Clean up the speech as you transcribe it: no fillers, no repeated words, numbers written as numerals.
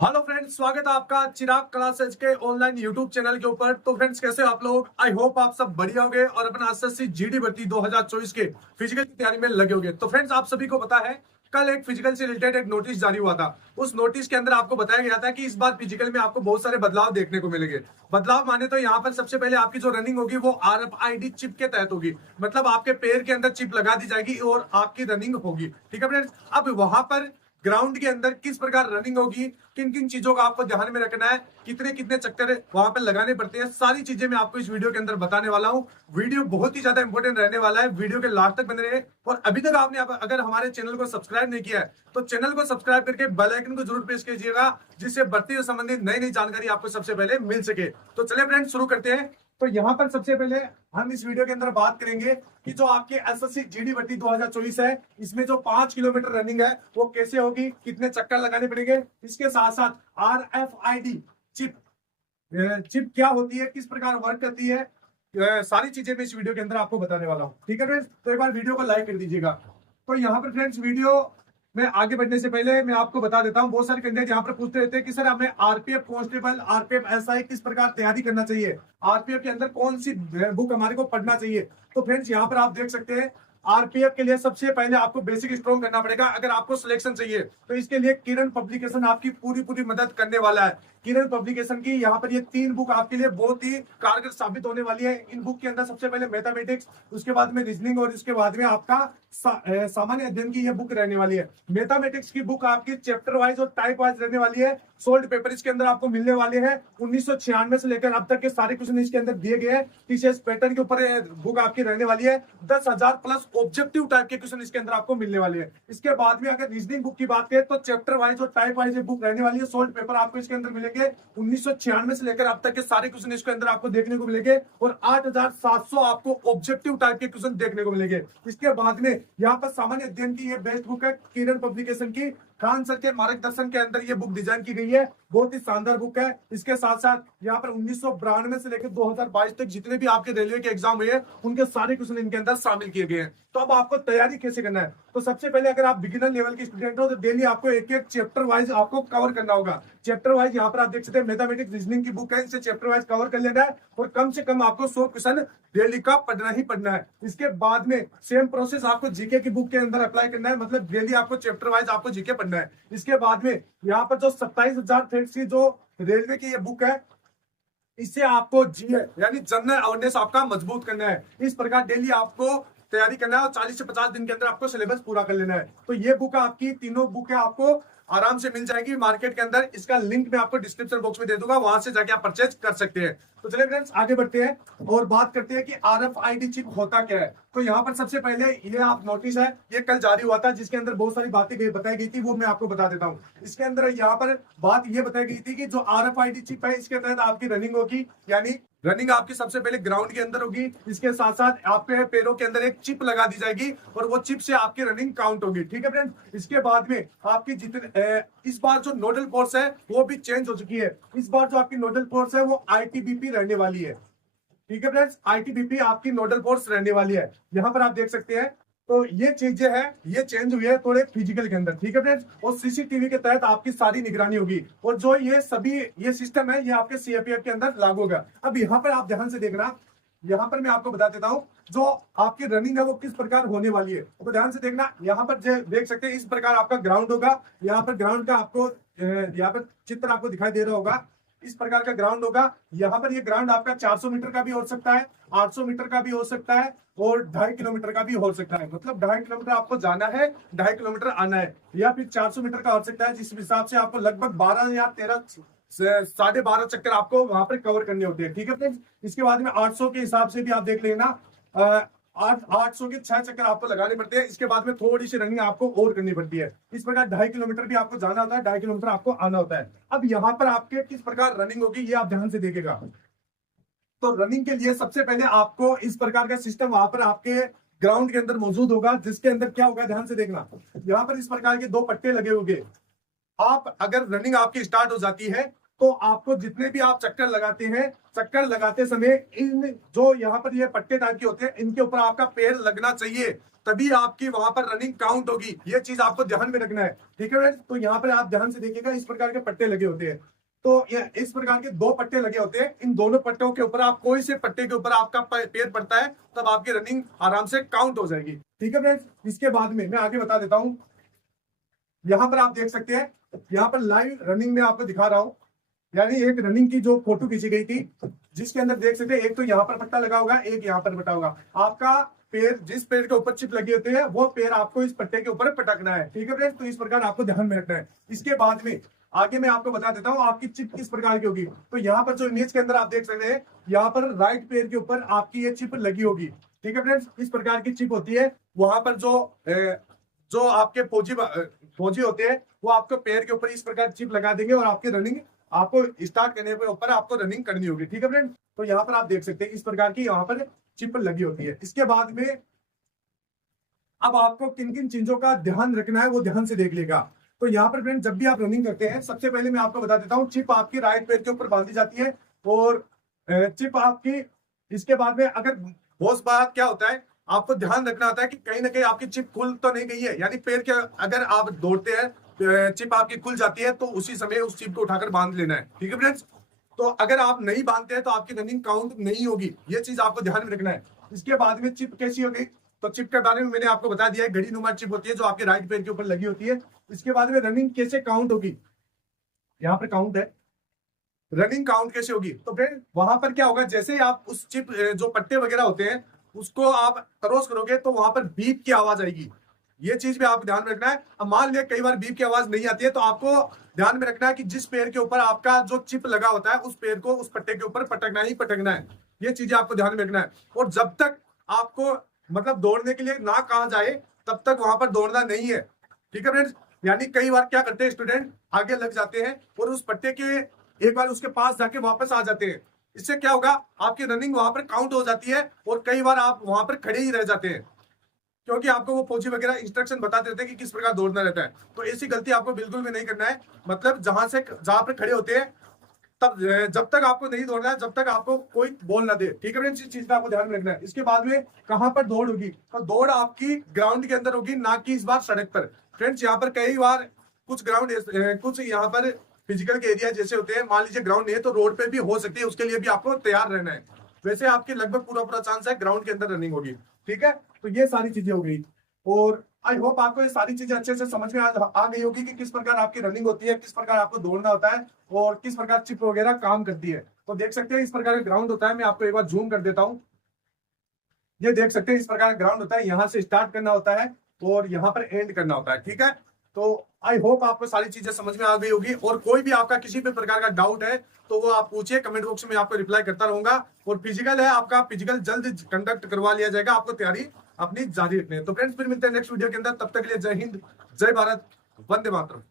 Hello friends, स्वागत है आपका चिराग क्लासेस के ऑनलाइन यूट्यूब चैनल के ऊपर। तो फ्रेंड्स, कैसे हो आप लोग? आई होप आप सब बढ़िया होंगे और अपना एसएससी जीडी भर्ती 2024 के फिजिकल की तैयारी में लगे होंगे। तो फ्रेंड्स, आप सभी को पता है कल एक फिजिकल से रिलेटेड एक नोटिस जारी हुआ था। उस नोटिस के अंदर आपको बताया गया था कि इस बार फिजिकल में आपको बहुत सारे बदलाव देखने को मिलेंगे। बदलाव माने तो यहाँ पर सबसे पहले आपकी जो रनिंग होगी वो RFID चिप के तहत होगी, मतलब आपके पैर के अंदर चिप लगा दी जाएगी और आपकी रनिंग होगी। ठीक है फ्रेंड्स, अब वहां पर ग्राउंड के अंदर किस प्रकार रनिंग होगी, किन किन चीजों का आपको ध्यान में रखना है, कितने कितने चक्कर वहां पर लगाने पड़ते हैं, सारी चीजें मैं आपको इस वीडियो के अंदर बताने वाला हूं। वीडियो बहुत ही ज्यादा इंपॉर्टेंट रहने वाला है, वीडियो के लास्ट तक बने रहे। और अभी तक आपने अगर हमारे चैनल को सब्सक्राइब नहीं किया है तो चैनल को सब्सक्राइब करके बेल आइकन को जरूर प्रेस कीजिएगा, जिससे भर्ती से संबंधित नई नई जानकारी आपको सबसे पहले मिल सके। तो चलिए फ्रेंड्स, शुरू करते हैं। तो यहाँ पर सबसे पहले हम इस वीडियो के अंदर बात करेंगे कि जो आपके एसएससी जीडी भर्ती 2024 है, इसमें जो 5 किलोमीटर रनिंग है वो कैसे होगी, कितने चक्कर लगाने पड़ेंगे। इसके साथ साथ RFID चिप चिप क्या होती है, किस प्रकार वर्क करती है, सारी चीजें मैं इस वीडियो के अंदर आपको बताने वाला हूँ। ठीक है फ्रेंड्स, तो एक बार वीडियो को लाइक कर दीजिएगा। तो यहाँ पर फ्रेंड्स, वीडियो में आगे बढ़ने से पहले मैं आपको बता देता हूँ, बहुत सारे कैंडिडेट यहाँ पर पूछते रहते हैं कि सर हमें आरपीएफ कांस्टेबल, आरपीएफ एसआई किस प्रकार तैयारी करना चाहिए, आरपीएफ के अंदर कौन सी बुक हमारे को पढ़ना चाहिए। तो फ्रेंड्स, यहाँ पर आप देख सकते हैं आरपीएफ के लिए सबसे पहले आपको बेसिक स्ट्रॉन्ग करना पड़ेगा। अगर आपको सिलेक्शन चाहिए तो इसके लिए किरण पब्लिकेशन आपकी पूरी पूरी मदद करने वाला है। किरण पब्लिकेशन की यहाँ पर ये 3 बुक आपके लिए बहुत ही कारगर साबित होने वाली है। इन बुक के अंदर सबसे पहले मैथमेटिक्स, उसके बाद में रीजनिंग और इसके बाद में आपका सामान्य अध्ययन की यह बुक रहने वाली है। मैथमेटिक्स की बुक आपकी चैप्टर वाइज और टाइप वाइज रहने वाली है। सोल्ड पेपर इसके अंदर आपको मिलने वाले हैं। 1996 से लेकर अब तक के सारे क्वेश्चन इसके अंदर दिए गए हैं। टीसीएस पैटर्न के ऊपर बुक आपकी रहने वाली है। 10,000 प्लस ऑब्जेक्टिव टाइप के क्वेश्चन इसके अंदर आपको मिलने वाले हैं। इसके बाद में अगर रीजनिंग बुक की बात करें तो चैप्टर वाइज और टाइप वाइज बुक रहने वाली है। सोल्ड पेपर आपको इसके अंदर मिलेंगे। 1996 से लेकर अब तक के सारे क्वेश्चन इसके अंदर आपको देखने को मिलेंगे और 8,700 आपको ऑब्जेक्टिव टाइप के क्वेश्चन देखने को मिलेंगे। इसके बाद में यहाँ पर सामान्य अध्ययन की ये बेस्ट बुक है किरण पब्लिकेशन की। खान सर के मार्गदर्शन के अंदर ये बुक डिजाइन की गई है, बहुत ही शानदार बुक है। इसके साथ साथ यहाँ पर 1992 से लेकर 2022 तक जितने भी आपके रेलवे के एग्जाम हुए हैं उनके सारे क्वेश्चन इनके अंदर शामिल किए गए हैं। तो अब आपको तैयारी कैसे करना है, तो सबसे पहले अगर आप बिगिनर लेवल के स्टूडेंट हो तो डेली आपको एक एक चैप्टर वाइज आपको कवर करना होगा। चैप्टर वाइज यहाँ पर आप देख सकते हैं मैथमेटिक्स रीजनिंग की बुक है, इसे चैप्टर वाइज कवर कर लेना है और कम से कम आपको 100 क्वेश्चन डेली का पढ़ना ही पढ़ना है। इसके बाद में सेम प्रोसेस आपको जीके की बुक के अंदर अप्लाई करना है, मतलब डेली आपको चैप्टर वाइज आपको जीके पढ़ना है। इसके बाद में यहाँ पर जो 27,000 फैक्ट्स की जो रेलवे की ये बुक है, इससे आपको जीए यानी जनरल अवेयरनेस आपका मजबूत करना है। इस प्रकार डेली आपको तैयारी करना है और 40 से 50 दिन के अंदर आपको सिलेबस पूरा कर लेना है। तो ये बुक आपकी तीनों बुक है आपको आराम से मिल जाएगी मार्केट के अंदर। इसका लिंक मैं आपको डिस्क्रिप्शन बॉक्स में दे दूंगा, वहां से जाके आप परचेज कर सकते हैं। तो चलिए फ्रेंड्स, आगे बढ़ते हैं और बात करते हैं कि RFID चिप होता क्या है। तो यहाँ पर सबसे पहले ये आप नोटिस है, ये कल जारी हुआ था, जिसके अंदर बहुत सारी बातें बताई गई थी, वो मैं आपको बता देता हूँ। इसके अंदर यहाँ पर बात ये बताई गई थी कि जो RFID चिप है इसके तहत आपकी रनिंग होगी, यानी रनिंग आपकी सबसे पहले ग्राउंड के अंदर होगी। इसके साथ साथ आपके पैरों के अंदर एक चिप लगा दी जाएगी और वो चिप से आपकी रनिंग काउंट होगी। ठीक है फ्रेंड्स, इसके बाद में आपकी जितने इस बार जो नोडल फोर्स है वो भी चेंज हो चुकी है। इस बार जो आपकी नोडल फोर्स है वो ITBP रहने वाली है। ठीक है फ्रेंड्स, ITBP आपकी नोडल फोर्स रहने वाली है। यहाँ पर आप देख सकते हैं। तो ये चीजें हैं, ये चेंज हुई है थोड़े फिजिकल के अंदर। ठीक है फ्रेंड्स, और सीसीटीवी के तहत आपकी सारी निगरानी होगी और जो ये सभी ये सिस्टम है ये आपके CAPF के अंदर लागू होगा। अब यहाँ पर आप ध्यान से देखना, यहाँ पर मैं आपको बता देता हूँ जो आपकी रनिंग है वो किस प्रकार होने वाली है। तो ध्यान से देखना, यहाँ पर देख सकते हैं इस प्रकार आपका ग्राउंड होगा। यहाँ पर ग्राउंड का आपको यहाँ पर चित्र आपको दिखाई दे रहा होगा, इस प्रकार का ग्राउंड होगा। यहाँ पर ये ग्राउंड आपका 400 मीटर का भी हो सकता है, 800 मीटर का भी हो सकता है और 2.5 किलोमीटर का भी हो सकता है। मतलब 2.5 किलोमीटर आपको जाना है, 2.5 किलोमीटर आना है, या फिर 400 मीटर का हो सकता है, जिस हिसाब से आपको लगभग 12 या 13 साढ़े 12 चक्कर आपको वहां पर कवर करने होते हैं। ठीक है फ्रेंड्स, इसके बाद में 800 के हिसाब से भी आप देख लेना, 800 के 6 चक्कर आपको लगाने पड़ते हैं। इसके बाद में थोड़ी सी रनिंग आपको और करनी पड़ती है। इस प्रकार 2.5 किलोमीटर भी आपको जाना होता है, 2.5 किलोमीटर आपको आना होता है। अब यहाँ पर आपके किस प्रकार रनिंग होगी ये आप ध्यान से देखिएगा। तो रनिंग के लिए सबसे पहले आपको इस प्रकार का सिस्टम वहां पर आपके ग्राउंड के अंदर मौजूद होगा, जिसके अंदर क्या होगा ध्यान से देखना, यहाँ पर इस प्रकार के 2 पट्टे लगे होंगे। आप अगर रनिंग आपकी स्टार्ट हो जाती है तो आपको जितने भी आप चक्कर लगाते हैं, चक्कर लगाते समय इन जो यहाँ पर ये पट्टे टाइप के होते हैं इनके ऊपर आपका पैर लगना चाहिए। तभी आपकी वहां पर रनिंग काउंट होगी। ये चीज आपको ध्यान में रखना है, ठीक है फ्रेंड्स। तो यहाँ पर आप ध्यान से देखिएगा, इस प्रकार के पट्टे लगे होते हैं। तो ये इस प्रकार के 2 पट्टे लगे होते हैं। इन दोनों पट्टों के ऊपर आप कोई से पट्टे के ऊपर आपका पैर पड़ता है, तब आपकी रनिंग आराम से काउंट हो जाएगी, ठीक है फ्रेंड्स। इसके बाद में मैं आगे बता देता हूं। यहाँ पर आप देख सकते हैं, यहाँ पर लाइव रनिंग में आपको दिखा रहा हूं, यानी एक रनिंग की जो फोटो खींची गई थी, जिसके अंदर देख सकते हैं एक तो यहाँ पर पट्टा लगा होगा, एक यहाँ पर पट्टा होगा। आपका पैर जिस पैर के ऊपर चिप लगी होती है, वो पैर आपको इस पट्टे के ऊपर पटकना है, ठीक है फ्रेंड्स। तो इस प्रकार आपको ध्यान में रखना है। इसके बाद में आगे मैं आपको बता देता हूँ आपकी चिप किस प्रकार की होगी। तो यहाँ पर जो इमेज के अंदर आप देख सकते हैं, यहाँ पर राइट पैर के ऊपर आपकी ये चिप लगी होगी, ठीक है फ्रेंड्स। इस प्रकार की चिप होती है। वहां पर जो आपके फौजी होते हैं, वो आपको पैर के ऊपर इस प्रकार चिप लगा देंगे और आपकी रनिंग आपको स्टार्ट करने के ऊपर आपको रनिंग करनी होगी, ठीक है फ्रेंड। तो यहाँ पर आप देख सकते हैं इस प्रकार की यहाँ पर चिप लगी होती है। इसके बाद में अब आपको किन किन चीजों का ध्यान रखना है वो ध्यान से देख लेगा। तो यहाँ पर फ्रेंड जब भी आप रनिंग करते हैं, सबसे पहले मैं आपको बता देता हूँ, चिप आपकी राइट पैर के ऊपर बांधी जाती है और चिप आपकी, इसके बाद में अगर बहुत बार क्या होता है, आपको ध्यान रखना होता है कि कहीं ना कहीं आपकी चिप खुल तो नहीं गई है, यानी पैर के अगर आप दौड़ते हैं चिप आपकी खुल जाती है, तो उसी समय उस चिप को उठाकर बांध लेना है, ठीक है फ्रेंड्स। तो अगर आप नहीं बांधते हैं तो आपकी रनिंग काउंट नहीं होगी, ये चीज आपको ध्यान में रखना है। इसके बाद में चिप कैसी होगी, तो चिप के बारे में मैंने आपको बता दिया है, घड़ी नुमा चिप होती है जो आपके राइट पैर के ऊपर लगी होती है। इसके बाद में रनिंग कैसे काउंट होगी, यहाँ पर काउंट है, रनिंग काउंट कैसे होगी। तो फ्रेंड वहां पर क्या होगा, जैसे आप उस चिप जो पट्टे वगैरह होते हैं उसको आप क्रॉस करोगे तो वहां पर बीप की आवाज आएगी, ये चीज भी आप ध्यान में रखना है। अब मान लिया कई बार बीप की आवाज नहीं आती है, तो आपको ध्यान में रखना है कि जिस पैर के ऊपर आपका जो चिप लगा होता है उस पैर को उस पट्टे के ऊपर पटकना ही पटकना है, ये चीजें आपको ध्यान में रखना है। और जब तक आपको मतलब दौड़ने के लिए ना कहा जाए तब तक वहां पर दौड़ना नहीं है, ठीक है फ्रेंड्स। यानी कई बार क्या करते हैं स्टूडेंट, आगे लग जाते हैं और उस पट्टे के एक बार उसके पास जाके वापस आ जाते हैं। इससे क्या होगा, आपकी रनिंग वहां पर काउंट हो जाती है और कई बार आप वहां पर खड़े ही रह जाते हैं, क्योंकि आपको वो फौजी वगैरह इंस्ट्रक्शन बताते रहते हैं कि किस प्रकार दौड़ना रहता है। तो ऐसी गलती आपको बिल्कुल भी नहीं करना है। मतलब जहां पर खड़े होते हैं तब जब तक आपको नहीं दौड़ना है, जब तक आपको कोई बोल ना दे, ठीक है फ्रेंड्स। इस चीज का आपको ध्यान में रखना है। इसके बाद में कहां पर दौड़ होगी, तो दौड़ आपकी ग्राउंड के अंदर होगी, ना कि इस बार सड़क पर। फ्रेंड्स यहाँ पर कई बार कुछ ग्राउंड कुछ यहाँ पर फिजिकल के एरिया जैसे होते हैं, मान लीजिए ग्राउंड नहीं है तो रोड पे भी हो सकती है, उसके लिए भी आपको तैयार रहना है। वैसे आपके लगभग पूरा चांस है ग्राउंड के अंदर रनिंग होगी, ठीक है। तो ये सारी चीजें हो गई और आई होप आपको ये सारी चीजें अच्छे से समझ में आ गई होगी कि किस प्रकार आपकी रनिंग होती है, किस प्रकार आपको दौड़ना होता है और किस प्रकार चिप वगैरह काम करती है। तो देख सकते हैं इस प्रकार का ग्राउंड होता है, मैं आपको एक बार जूम कर देता हूँ। ये देख सकते हैं इस प्रकार का ग्राउंड होता है, यहाँ से स्टार्ट करना होता है और यहाँ पर एंड करना होता है, ठीक है। तो आई होप आपको सारी चीजें समझ में आ गई होगी और कोई भी आपका किसी भी प्रकार का डाउट है तो वो आप पूछिए, कमेंट बॉक्स में आपको रिप्लाई करता रहूंगा। और फिजिकल है आपका, फिजिकल जल्द कंडक्ट करवा लिया जाएगा, आपको तैयारी अपनी जारी रखनी है। तो फ्रेंड्स फिर मिलते हैं नेक्स्ट वीडियो के अंदर, तब तक के लिए जय हिंद, जय भारत, वंदे मातरम।